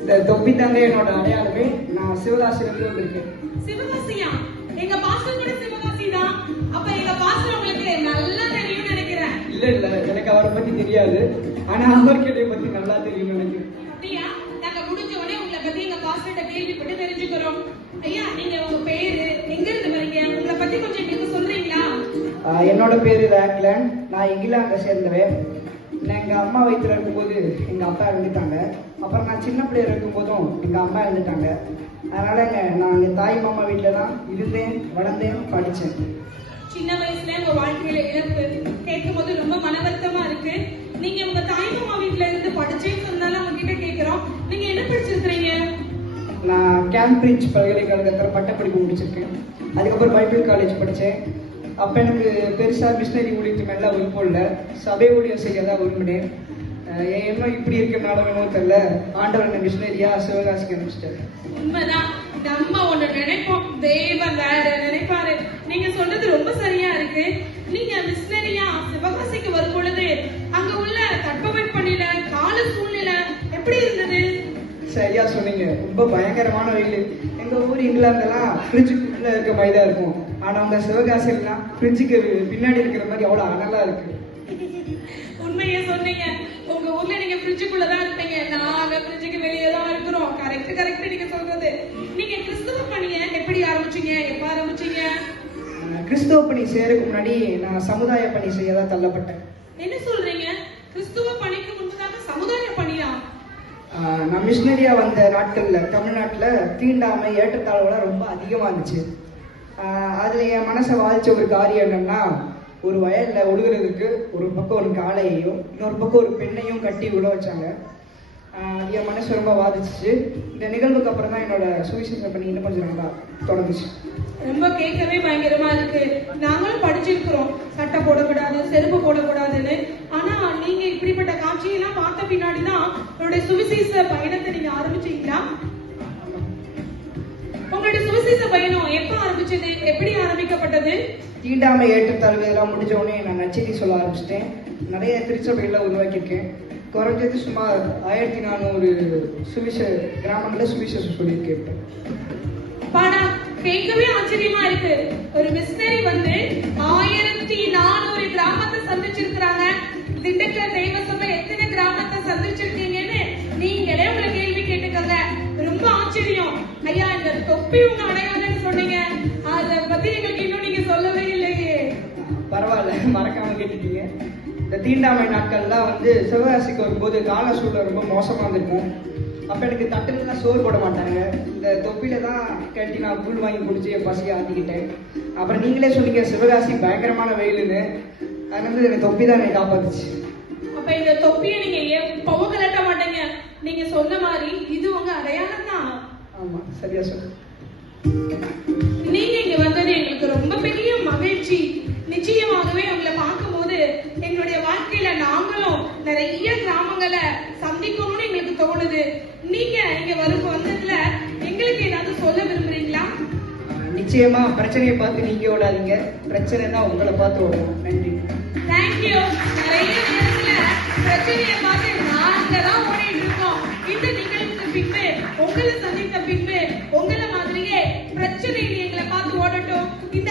இந்த தொப்பி தாங்க என்னோட அடையாளமே. நான் சிவகாசியிலிருந்து வந்திருக்கேன். சிவகாசியா? எங்க பாஸ்டர் கூட சிவகாசி தான். அப்ப எங்க பாஸ்டர் உங்களுக்கு நல்லா தெரியும்னு நினைக்கிறேன். இல்ல இல்ல, எனக்கு அவரை பத்தி தெரியாது. ஆனா அவருக்கு என்னை பத்தி நல்லா தெரியும்னு நினைக்கிறேன். அப்படியா? நாங்க முடிஞ்ச உடனே உங்களை பத்தி எங்க பாஸ்டர்கிட்ட கேள்விப்பட்டு தெரிஞ்சுக்கிறோம். ஐயா, நீங்க உங்க பேரு, எங்க இருந்து வரீங்க, உங்களை பத்தி கொஞ்சம் எங்களுக்கு சொல்றீங்களா? என்னோட பேரு ராக்லன். நான் இங்கிலாந்தை சேர்ந்தவன். நான் எங்க அம்மா வயிற்றுல இருக்கும்போது எங்க அப்பா இறந்துட்டாங்க. அப்புறம் நான் சின்ன பிள்ளைய இருக்கும் போதும் எங்க அம்மா இறந்துட்டாங்க. அதனாலங்க நான் எங்க தாய் மாமா வீட்டுல தான் இருந்தேன், வளர்ந்தேன், படிச்சேன். சின்ன வயசுல உங்க வாழ்க்கையில இழப்பு கேட்கும் போது ரொம்ப மன வருத்தமா இருக்கு. நீங்க உங்க தாய் மாமா வீட்டுல இருந்து படிச்சேன்னு சொன்னாலும் அவங்க கிட்ட கேட்கிறோம், நீங்க என்ன படிச்சிருக்கிறீங்க? நான் கேம்பிரிட்ஜ் பல்கலைக்கழகத்தில் பட்டப்படிப்பு முடிச்சிருக்கேன். அதுக்கப்புறம் பைபிள் காலேஜ் படித்தேன். அப்போ எனக்கு பெருசாக மிஷினரி ஊழியத்து மேலே விருப்பம் இல்லை, சபை ஊழியம் செய்ய தான் விரும்பினேன். என் எண்ணம் இப்படி இருக்கிறனால வேணும் தெரியல, ஆண்டவர் என்ன மிஷினரியா சிவகாசிக்கு அனுப்பிச்சிட்டாரு. உண்மைதான், நம்ம ஒண்ணு நினைப்போம், தேவன் வேற நினைப்பாரு. நீங்க சொல்றது ரொம்ப சரியா இருக்கு. நீங்க மிஷினரியா சிவகாசிக்கு வரும் பொழுது அங்க உள்ள தட்பவெப்பநிலை, கால சூழ்நிலை எப்படி இருந்தது? சரியா சொன்னீங்க. ரொம்ப பயங்கரமான வெயில். எங்க ஊர் இங்கிலாந்தெல்லாம் ஃப்ரிட்ஜுக்குள்ள இருக்க மாதிரி தான் இருக்கும். ஆனா உங்க சிவகாசிலாம் ஃப்ரிட்ஜுக்கு பின்னாடி இருக்கிற மாதிரி அவ்வளவு அனலா இருக்கு. உண்மையா சொன்னீங்க. உங்க ஊர்ல நீங்க ஃப்ரிட்ஜுக்குள்ளதான் இருப்பீங்க, நாங்க ஃப்ரிட்ஜுக்கு வெளியே தான் இருக்கிறோம். கரெக்ட் நீங்க சொல்றது. நீங்க கிறிஸ்துவ பணியை எப்படி ஆரம்பிச்சீங்க, எப்ப ஆரம்பிச்சீங்க? கிறிஸ்துவ பணி செய்யறதுக்கு முன்னாடி நான் சமுதாய பணி செய்ய தான் தள்ளப்பட்டேன். என்ன சொல்றீங்க? கிறிஸ்துவ பணிக்கு முன்பதாக சமுதாய பணியா? நான் மிஷினரியா வந்த நாட்கள்ல தமிழ்நாட்டுல தீண்டாமை ஏற்றத்தாழ்வுலாம் ரொம்ப அதிகமா இருந்துச்சு. அதுல என் மனசை பாதிச்ச ஒரு காரியம் என்னன்னா, ஒரு வயல்ல உழுகிறதுக்கு ஒரு பக்கம் ஒரு காளையையும் இன்னொரு பக்கம் ஒரு பெண்ணையும் கட்டி உழ வச்சாங்க. அது என் மனசு ரொம்ப பாதிச்சிச்சு. இந்த நிகழ்வுக்கு அப்புறம் தான் என்னோட சுவிசேஷ பணி இன்னும் கொஞ்சம் நல்லா தொடங்குச்சு. ரொம்ப கேட்கவே பயங்கரமா இருக்கு. நாங்களும் படிச்சிருக்கிறோம், சட்டை போடக்கூடாது, செருப்பு போடக்கூடாதுன்னு. ஆனா நீங்க இப்படிப்பட்ட காட்சியெல்லாம் பார்த்த பின்னாடிதான் உங்களுடைய சுவிசேஷ பயணத்தை நீங்க ஆரம்பிச்சீங்களா? உங்களுடைய சுவிசேஷ பயணம் எப்ப ஆரம்பிச்சது, எப்படி ஆரம்பிக்கப்பட்டது? தீண்டாமை ஏற்றத்தாழ்வு இதெல்லாம் முடிஞ்ச உடனே நான் நச்செய்தி சொல்ல ஆரம்பிச்சிட்டேன். நிறைய திருச்சபைகளை உருவாக்கியிருக்கேன். குறைஞ்சது சுமார் 1400 கிராமங்களில் சுவிசேஷம் சொல்லியிருக்கேன். பாடா, கேட்கவே ஆச்சரியமா இருக்கு. ஒரு மிஷினரி வந்து 1400 கிராமத்தை சந்திச்சிருக்கிறாங்க. திண்டுக்கல் தெய்வ சபை எத்தனை கிராமத்தை சந்திச்சிருக்கீங்கன்னு நீங்களே உங்களை கேள்வி கேட்டுக்கங்க. ரொம்ப ஆச்சரியம். ஐயா, இந்த தொப்பி உங்க அடையாளம்னு சொன்னீங்க, அதை பத்தி எங்களுக்கு இன்னும் நீங்க சொல்லவே இல்லையே. பரவாயில்ல, மறக்காம கேட்டுட்டீங்க. இந்த தீண்டாமை நாட்கள்லாம் வந்து சிவகாசிக்கு வரும்போது கால சூழல் ரொம்ப மோசமா இருந்திருக்கும். அப்ப எனக்கு தட்டுலாம் சோறு போட மாட்டாங்க. இந்த தொப்பில தான் கட்டி நான் புல் வாங்கி குடிச்சு என் பசியை ஆத்திக்கிட்டேன். அப்புறம் நீங்களே சொன்னீங்க சிவகாசி பயங்கரமான வெயிலுன்னு. அது வந்து எனக்கு தொப்பி தான் என்னை காப்பாத்துச்சு. அப்ப இந்த தொப்பியை நீங்க எப்பவும் கலட்ட மாட்டீங்க. நீங்க சொன்ன மாதிரி இது உங்க அடையாளம் தான். ஆமா, சரியா சொல்லுங்க. நீங்க இங்க வந்தது எங்களுக்கு ரொம்ப பெரிய மகிழ்ச்சி. நிச்சயமாகவே உங்களை பார்க்கும்போது எங்களுடைய வாழ்க்கையில நாங்களும் நிறைய கிராமங்களை சந்திக்கணும்னு எங்களுக்கு தோணுது. நீங்க இங்க வந்ததுல எங்களுக்கு ஏதாவது சொல்ல விரும்புறீங்களா? நிச்சயமா பிரச்சனையை பார்த்து நீங்க ஓடாதீங்க, பிரச்சனை தான் உங்களை பார்த்து ஓடணும். நன்றி. தேங்க்யூ. நிறைய நேரத்துல பிரச்சனையை பார்த்து நாங்க தான் ஓடிட்டு இருக்கோம். இந்த நிகழ்வுக்கு பின்பு உங்களை சந்தித்த பின்பு உங்களை மாதிரியே பிரச்சனை எங்களை பார்த்து ஓடட்டும். இந்த